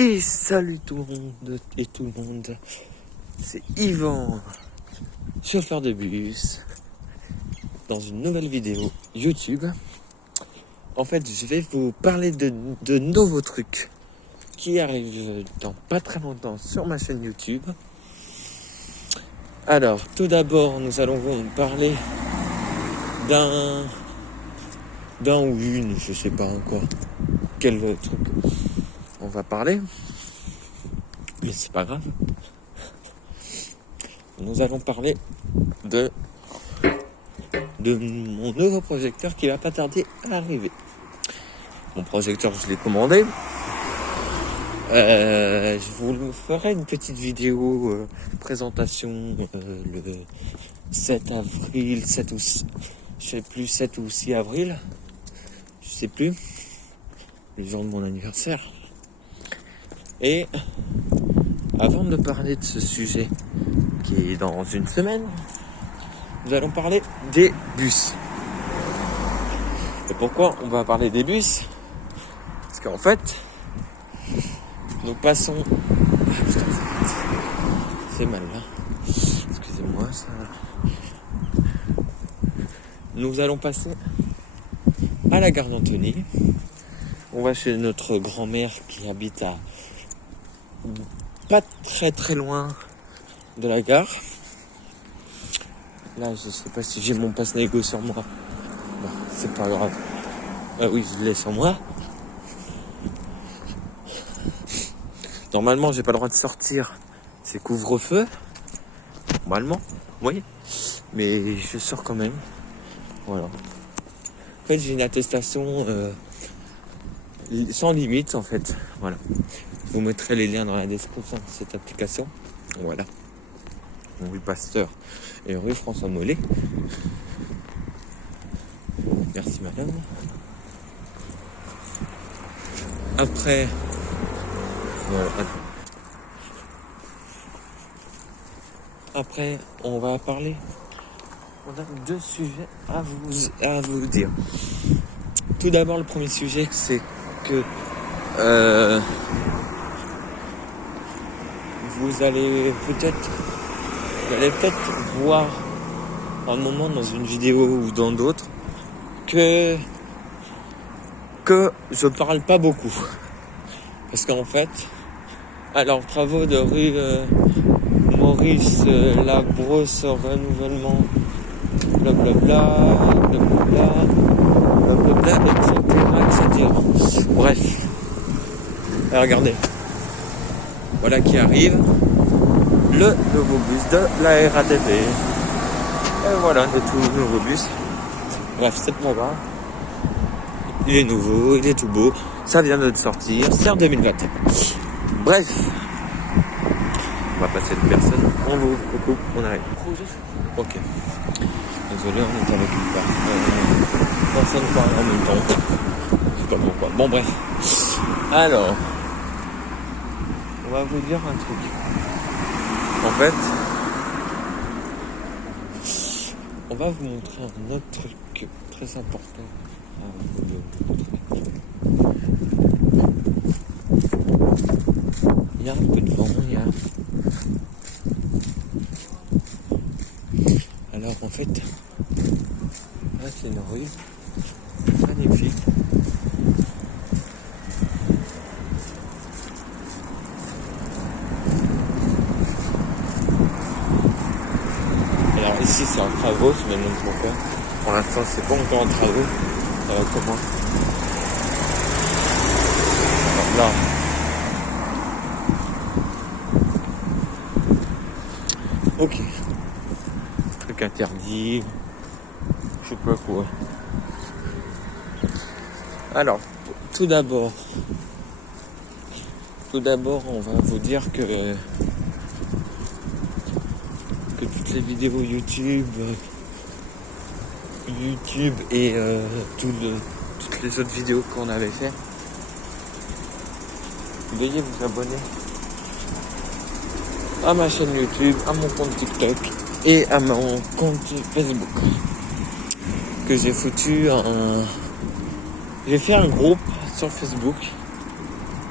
Et salut tout le monde et tout le monde, c'est Yvan, chauffeur de bus, dans une nouvelle vidéo YouTube. En fait, je vais vous parler de nouveaux trucs qui arrivent dans pas très longtemps sur ma chaîne YouTube. Alors, tout d'abord, nous allons vous parler d'un ou une, je sais pas encore quel truc on va parler, mais c'est pas grave. Nous allons parler de mon nouveau projecteur qui va pas tarder à arriver. Mon projecteur, je l'ai commandé. Je vous ferai une petite vidéo présentation le 7 avril, 7 ou 6, je sais plus, 7 ou 6 avril, je sais plus, le jour de mon anniversaire. Et avant de parler de ce sujet qui est dans une semaine, nous allons parler des bus. Et pourquoi on va parler des bus ? Parce qu'en fait, nous passons... Ah putain, c'est mal là. Excusez-moi, ça... Nous allons passer à la gare d'Antony. On va chez notre grand-mère qui habite à pas très très loin de la gare. Là, je sais pas si j'ai mon passe Navigo sur moi. Bon, c'est pas grave. Oui, je l'ai sur moi. Normalement, j'ai pas le droit de sortir. C'est couvre-feu. Normalement, oui. Mais je sors quand même. Voilà. En fait, j'ai une attestation sans limite, en fait. Voilà. Je vous mettrai les liens dans la description de cette application. Voilà. Rue Pasteur et rue François Mollet. Merci madame. Après, voilà. Après, on va parler. On a deux sujets à vous dire. Tout d'abord, le premier sujet, c'est que vous allez peut-être voir un moment dans une vidéo ou dans d'autres que je parle pas beaucoup. Parce qu'en fait, alors travaux de rue Maurice Labrosse, renouvellement, blablabla, etc. Bref. Et regardez. Voilà qui arrive. Le nouveau bus de la RATP. Et voilà, le tout nouveau bus. Bref, c'est pas grave. Il est nouveau, il est tout beau. Ça vient de sortir, c'est en 2021. Bref. On va passer de personne. On vous coucou, on arrive. Ok. Désolé, on est avec une personne parle en même temps. Je sais pas pourquoi. Bon bref. Alors, on va vous dire un truc. En fait, on va vous montrer un autre truc très important. Il y a un peu de vent, Alors en fait, là c'est une rue magnifique. Alors ici c'est en travaux, je me demande pourquoi. Pour l'instant c'est pas encore en travaux. Ça va commencer. Alors là. Ok. Truc interdit. Je sais pas quoi. Alors, tout d'abord, on va vous dire que toutes les vidéos YouTube et toutes les autres vidéos qu'on avait fait, veuillez vous abonner à ma chaîne YouTube, à mon compte TikTok et à mon compte Facebook que j'ai foutu j'ai fait un groupe sur Facebook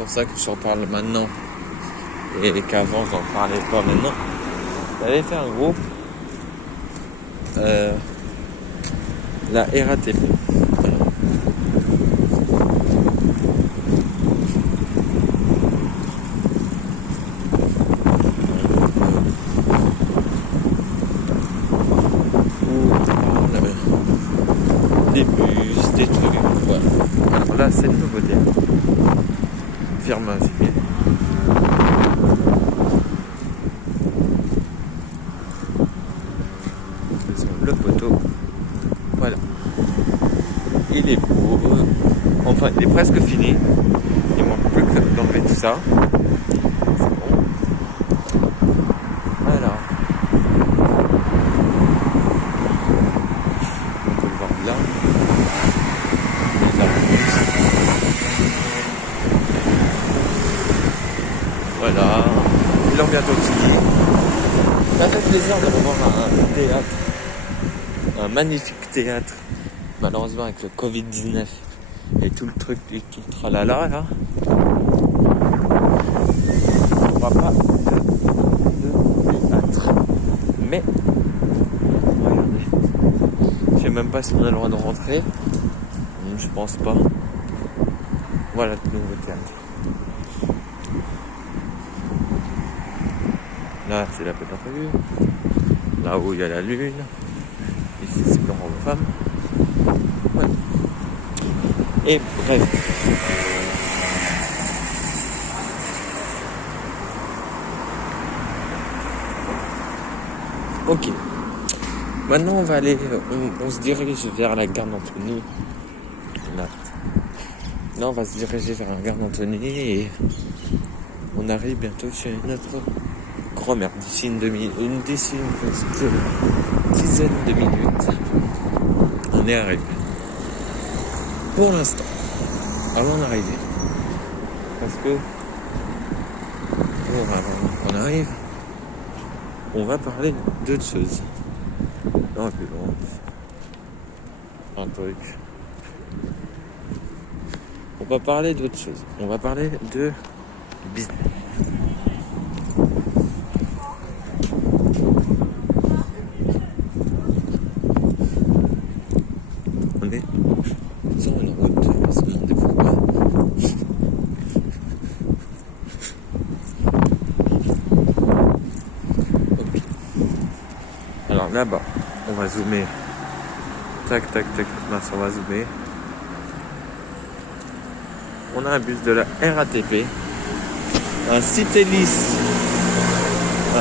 pour ça que j'en parle maintenant et qu'avant j'en parlais pas maintenant. J'avais fait un groupe, la RATP. Des bus, des trucs, voilà. Alors là, c'est une nouveauté. Firmin Zimé. Le poteau. Voilà. Il est beau. Enfin, il est presque fini. Il manque plus que d'enlever tout ça. C'est bon. Voilà. On peut le voir là. Voilà, il est bientôt fini. Ça fait plaisir de revoir un théâtre, un magnifique théâtre. Malheureusement avec le Covid-19 et tout le truc qui tralala là, on voit pas de théâtre. Mais regardez, je sais même pas si on a le droit de rentrer. Je pense pas. Voilà le nouveau théâtre. Là, c'est la petite rue. Là-haut, il y a la lune. Ici, c'est grand femme. Voilà. Et bref. Ok. Maintenant, on va aller... On se dirige vers la gare d'Antony. Là, on va se diriger vers la gare d'Antony et on arrive bientôt chez notre grand-mère. D'ici une dizaine de minutes, on est arrivé. Pour l'instant, avant d'arriver, parce que avant qu'on arrive, on va parler d'autres choses. L'ambulance, un truc. On va parler d'autres choses. On va parler de business. On est sur une route, on va se demander pourquoi. Okay. Alors là-bas, on va zoomer. Tac, tac, tac. Là, on va zoomer. On a un bus de la RATP, un Citélis de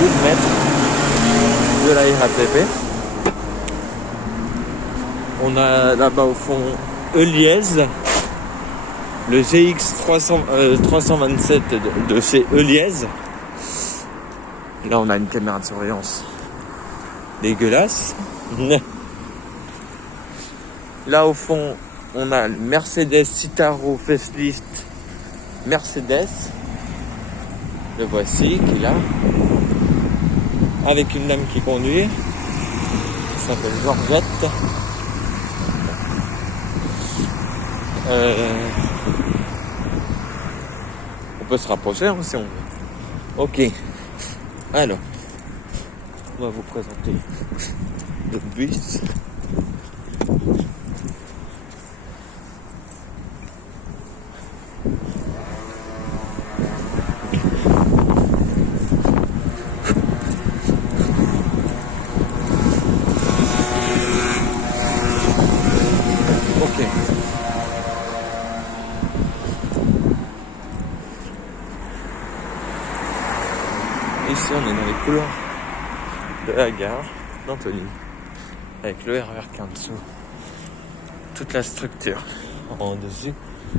12 mètres de la RATP. On a là-bas au fond Eliez, le GX 327 de chez Eliez. Là on a une caméra de surveillance dégueulasse. Là au fond, on a le Mercedes Citaro Facelift Mercedes. Le voici qui est là. Avec une dame qui conduit. Qui s'appelle Georgette. On peut se rapprocher hein, si on veut. Ok. Alors, on va vous présenter le bus. Ici on est dans les couloirs de la gare d'Antony avec le RER en dessous, toute la structure en dessus.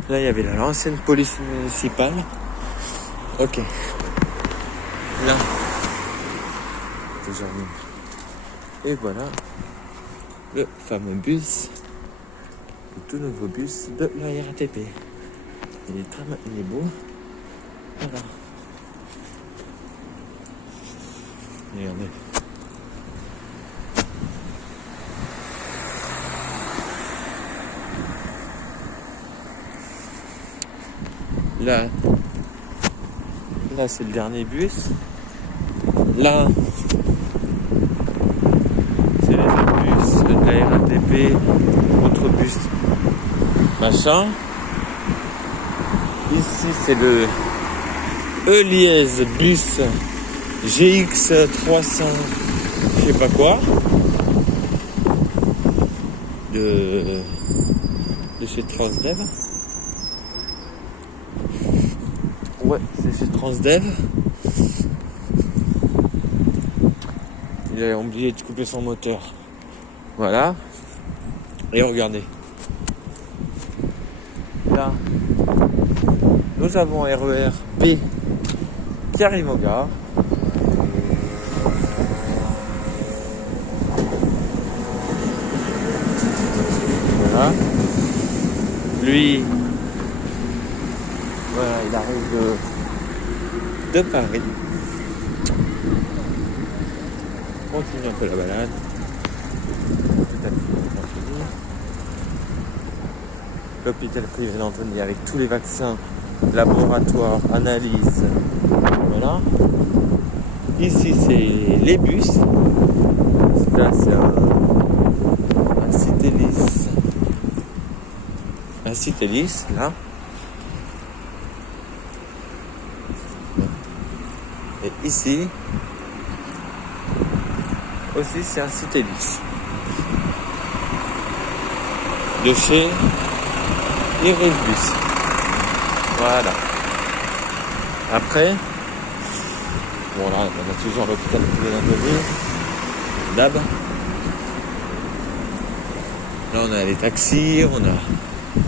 Là il y avait l'ancienne police municipale. Ok, là toujours une. Et voilà le fameux bus, le tout nouveau bus de la RATP. Il est beau. Voilà. Regardez. Là, c'est le dernier bus. Là, c'est les autres bus de la RATP, autre bus, machin. Ici, c'est le Eliez bus GX 300, je sais pas quoi, de chez Transdev. Ouais, c'est chez Transdev. Il a oublié de couper son moteur. Voilà. Et regardez. Là, nous avons RER B qui arrive au gare. Voilà. Lui, voilà, il arrive de Paris. On continue un peu la balade. Tout à fait d'Antony. L'hôpital privé d'Antony avec tous les vaccins, laboratoires, analyses. Voilà. Ici, c'est les bus. Là, c'est un Citélis. Un Citélis, là. Et ici, aussi, c'est un Citélis. De chez Irisbus. Voilà. Après, bon là, on a toujours l'hôpital privé d'Antony. D'hab. Là, on a les taxis, on a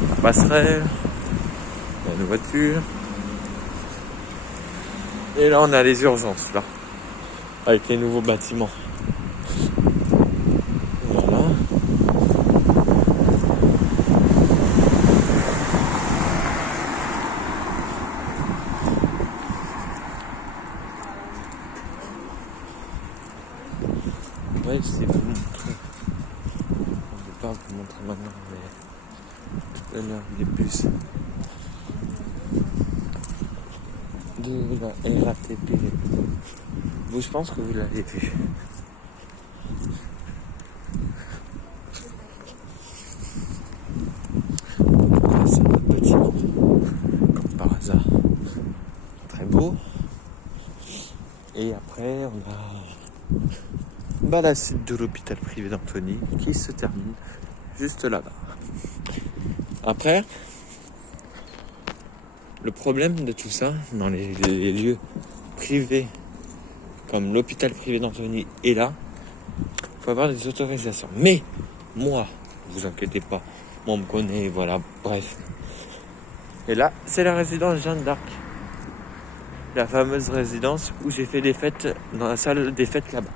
la passerelle, on a une voiture. Et là, on a les urgences, là, avec les nouveaux bâtiments. Voilà. Ouais, c'est vous montrer. Je ne vais pas vous montrer maintenant, mais tout à l'heure, les bus de la RATP. Vous, je pense que vous l'avez vu. Là, c'est notre bâtiment, comme par hasard. Très beau. Et après, on a la suite de l'hôpital privé d'Antony qui se termine juste là-bas. Après, le problème de tout ça, dans les lieux privés, comme l'hôpital privé d'Antony est là, il faut avoir des autorisations. Mais, moi, vous inquiétez pas, moi on me connaît, voilà, bref. Et là, c'est la résidence Jeanne d'Arc. La fameuse résidence où j'ai fait des fêtes, dans la salle des fêtes là-bas.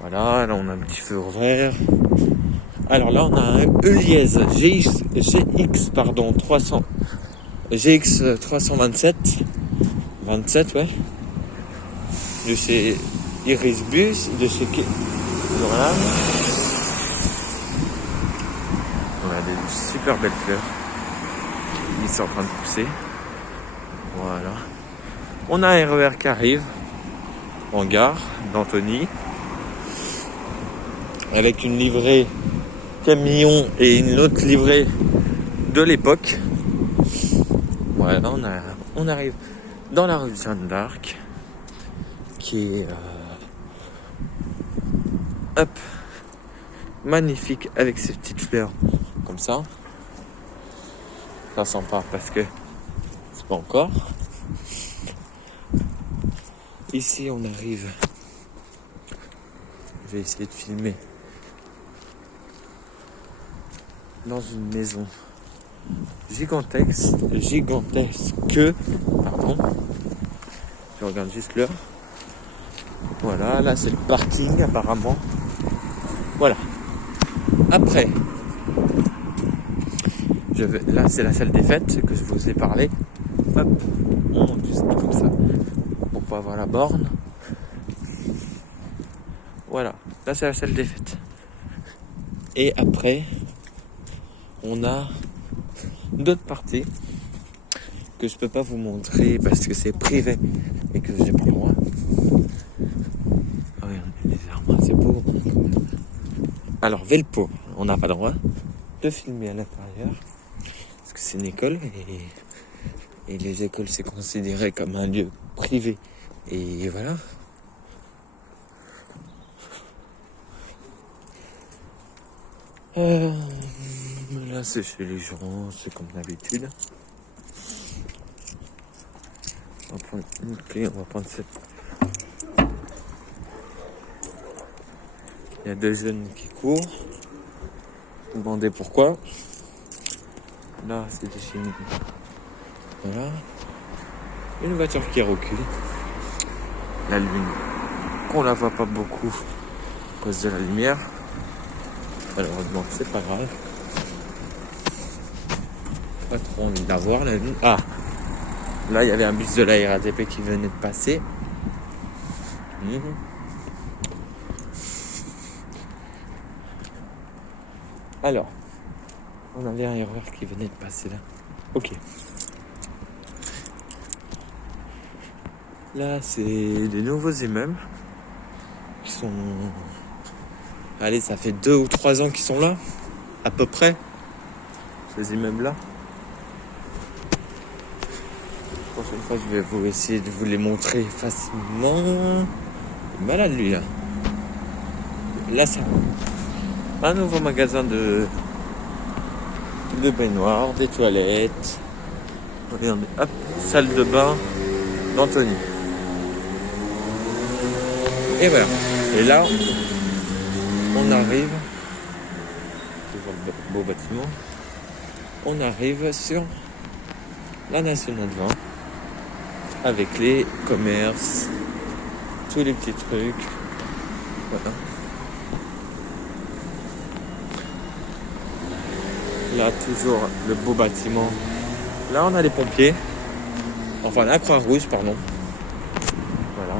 Voilà, là on a un petit feu vert. Alors là, on a un Eliez GX 327. 27, ouais. De chez Irisbus, de chez voilà. On a des super belles fleurs. Ils sont en train de pousser. Voilà. On a un RER qui arrive en gare d'Antony avec une livrée camion et une autre livrée de l'époque. Voilà, on arrive dans la rue de Jeanne d'Arc qui est magnifique avec ses petites fleurs comme ça. Ça sent pas parce que c'est pas encore. Ici on arrive. Je vais essayer de filmer dans une maison gigantesque, pardon. Je regarde juste l'heure. Voilà, là c'est le parking apparemment. Voilà. Après, là c'est la salle des fêtes que je vous ai parlé. Hop, on monte juste comme ça pour pas avoir la borne. Voilà, là c'est la salle des fêtes. Et après, on a d'autres parties que je peux pas vous montrer parce que c'est privé et que j'ai pas le droit. Regardez les arbres, c'est beau. Alors, Velpo, on n'a pas le droit de filmer à l'intérieur parce que c'est une école et les écoles c'est considéré comme un lieu privé. Et voilà. Là c'est chez les gens, c'est comme d'habitude. On va prendre une clé, on va prendre cette. Il y a 2 jeunes qui courent. Vous me demandez pourquoi. Là c'était chez nous. Voilà. Une voiture qui recule. La lune. Qu'on la voit pas beaucoup à cause de la lumière. Malheureusement, c'est pas grave. Pas trop envie de la voir la lune. Ah, là il y avait un bus de la RATP qui venait de passer. Alors, on avait un erreur qui venait de passer là. Ok. Là, c'est des nouveaux immeubles qui sont... Allez, ça fait 2 ou 3 ans qu'ils sont là, à peu près, ces immeubles-là. La prochaine fois, je vais vous essayer de vous les montrer facilement. Malade, lui, là. Là, ça va. Un nouveau magasin de baignoire, des toilettes. Regardez, hop, salle de bain d'Anthony. Et voilà. Et là, on arrive, toujours le beau bâtiment, on arrive sur la Nationale 20 avec les commerces, tous les petits trucs. Voilà. Là, toujours le beau bâtiment. Là, on a les pompiers. Enfin, la Croix-Rouge, pardon. Voilà.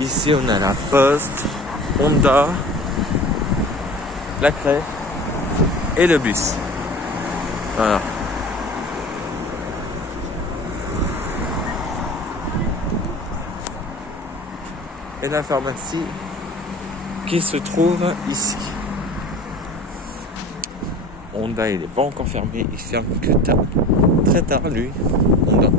Ici, on a la Poste, Honda, la Craie et le bus. Voilà. Et la pharmacie qui se trouve ici. Honda, il n'est pas encore fermé, il ferme que tard, très tard lui. Honda.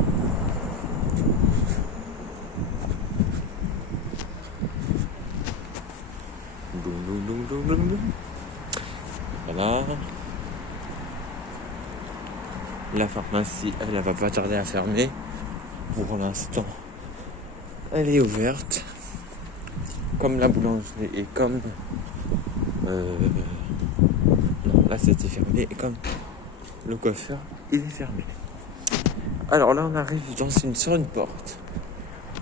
Voilà. La pharmacie, elle va pas tarder à fermer. Pour l'instant, elle est ouverte. Comme la boulangerie et comme... Non, là c'était fermé. Et comme le coiffeur, il est fermé. Alors là, on arrive sur une porte.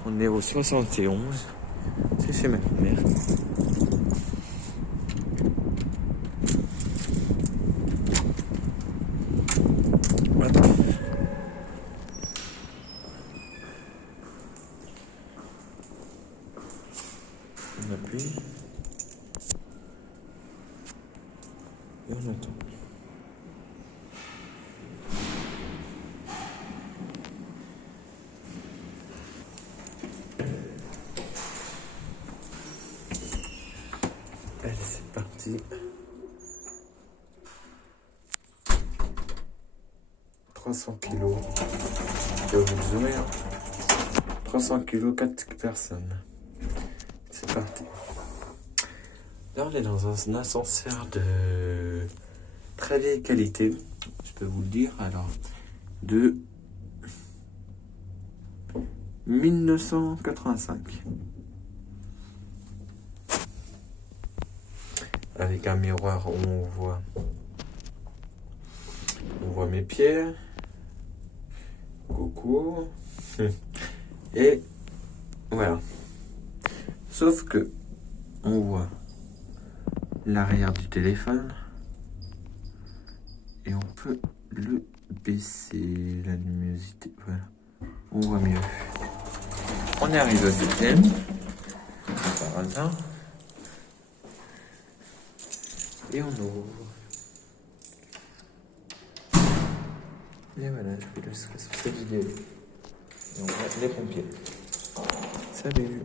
On est au 71. C'est chez ma mère. On appuie. Et on attend. Allez, c'est parti. 300 kilos. Je vais vous zoomer. 300 kilos, 4 personnes. C'est parti. Là, on est dans un ascenseur de très vieille qualité. Je peux vous le dire. Alors, de 1985. Avec un miroir où on voit mes pieds. Coucou. Et voilà. Sauf que on voit l'arrière du téléphone et on peut le baisser, la luminosité. Voilà. On voit mieux. On est arrivé au 7e. Par hasard. Et on ouvre. Et voilà, je vous laisserai sur cette vidéo. Et on voit les pompiers. Salut!